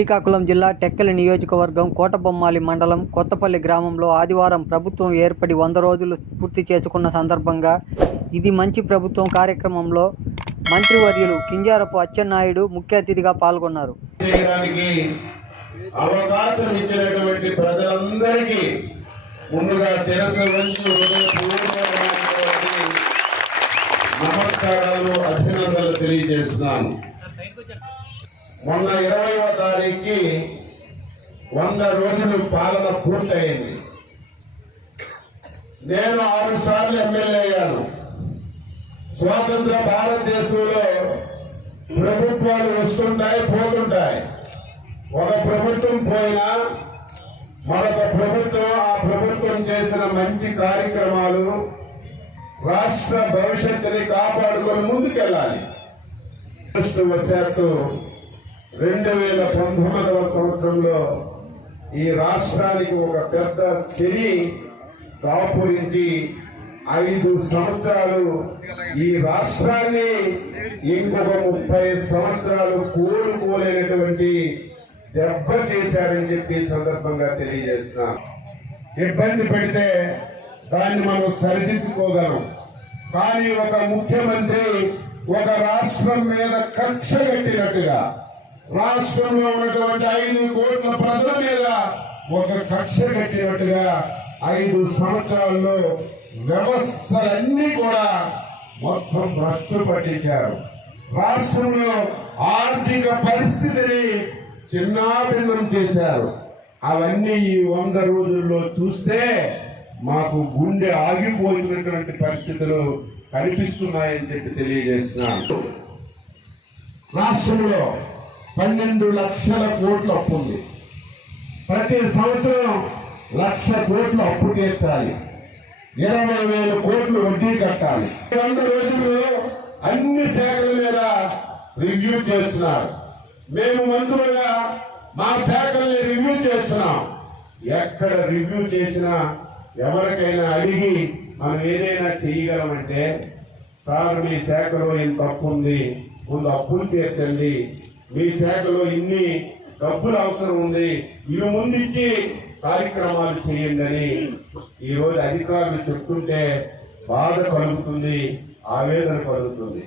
శ్రీకాకుళం జిల్లా టెక్కలి నియోజకవర్గం కోటబొమ్మాలి మండలం కొత్తపల్లి గ్రామంలో ఆదివారం ప్రభుత్వం ఏర్పడి వంద రోజులు పూర్తి చేసుకున్న సందర్భంగా ఇది మంచి ప్రభుత్వం కార్యక్రమంలో మంత్రివర్యులు కింజారపు అచ్చెన్నాయుడు ముఖ్య అతిథిగా పాల్గొన్నారు. అవకాశం ఇచ్చినటువంటి ప్రజలందరికీ ముందుగా శిరస్సు నమస్కారాలు అభినందనలు తెలియజేస్తున్నాను. మొన్న ఇరవైవ తారీఖుకి వంద రోజులు పాలన పూర్తయింది. నేను ఆరు సార్లు ఎమ్మెల్యే అయ్యాను. స్వాతంత్ర భారతదేశంలో ప్రభుత్వాలు వస్తుంటాయి పోతుంటాయి. ఒక ప్రభుత్వం పోయినా మరొక ప్రభుత్వం ఆ ప్రభుత్వం చేసిన మంచి కార్యక్రమాలు రాష్ట్ర భవిష్యత్తుని కాపాడుకొని ముందుకెళ్ళాలి. అదృష్టవశాత్తు రెండు వేల పంతొమ్మిదవ సంవత్సరంలో ఈ రాష్ట్రానికి ఒక పెద్ద శని దాపురించి ఐదు సంవత్సరాలు ఈ రాష్ట్రాన్ని ఇంకొక ముప్పై సంవత్సరాలు కోలుకోలేనటువంటి దెబ్బ చేశారని చెప్పి సందర్భంగా తెలియజేస్తున్నాం. ఇబ్బంది పెడితే దాన్ని మనం సరిదిద్దుకోగలం. కానీ ఒక ముఖ్యమంత్రి ఒక రాష్ట్రం మీద కక్ష కట్టినట్టుగా రాష్ట్రంలో ఉన్నటువంటి ఐదు కోట్ల ప్రజల మీద ఒక కక్ష కట్టినట్టుగా ఐదు సంవత్సరాల్లో వ్యవస్థలన్నీ కూడా మొత్తం భ్రష్టు పట్టించారు. రాష్ట్రంలో ఆర్థిక పరిస్థితిని చిన్నాభిన్నం చేశారు. అవన్నీ ఈ వంద రోజుల్లో చూస్తే మాకు గుండె ఆగిపోయినటువంటి పరిస్థితులు కనిపిస్తున్నాయని చెప్పి తెలియజేస్తున్నాను. రాష్ట్రంలో పన్నెండు లక్షల కోట్ల అప్పు ఉంది. ప్రతి సంవత్సరం లక్ష కోట్లు అప్పు తీర్చాలి. ఇరవై వేల కోట్లు వడ్డీ కట్టాలి. వంద రోజుల్లో అన్ని శాఖల మీద రివ్యూ చేస్తున్నారు. మేము మంత్రులుగా మా శాఖల్ని రివ్యూ చేస్తున్నాం. ఎక్కడ రివ్యూ చేసినా ఎవరికైనా అడిగి మనం ఏదైనా చేయగలమంటే సార్ మీ శాఖలో ఇంత తప్పు ఉంది. ముందు అప్పులు తీర్చండి. మీ శాఖలో ఇన్ని డబ్బులు అవసరం ఉంది. ఇవి ముందు కార్యక్రమాలు చేయండి అని ఈ రోజు అధికారులు చెప్తుంటే బాధ కలుగుతుంది ఆవేదన కలుగుతుంది.